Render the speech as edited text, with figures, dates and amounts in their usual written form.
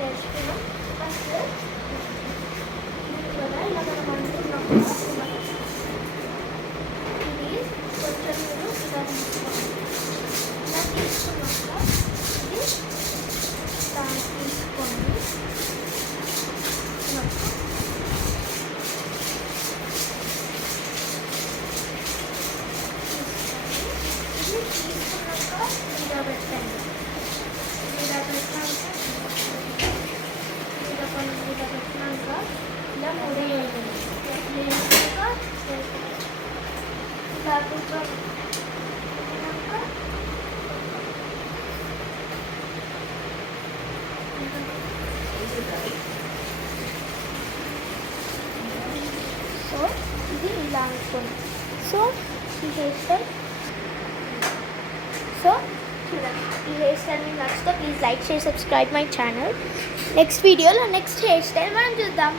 నేర్చుకున్నాం. ఫస్ట్ కదా ఇలా మనం అనుకున్నాం కదా, ఇది కొంచెం నేను ఇలా తీసుకోండి. ఇలా తీసుకున్నాక ఇది ఇలా తీసుకోండి. ఇది తీసుకున్నాక ఇలా పెట్టండి. ఇలా పెట్టాక ఇలా పెట్టినాక ఇలా ముడేయండి. లేక ఇలా సో ఇది ఇలా అనుకోండి. సో ఈ హెయిర్ స్టైల్ చూడండి. ఈ హెయిర్ స్టైల్ మీకు నచ్చితే please like share subscribe my channel. Next వీడియోలో నెక్స్ట్ హెయిర్ స్టైల్ మనం చూద్దాం.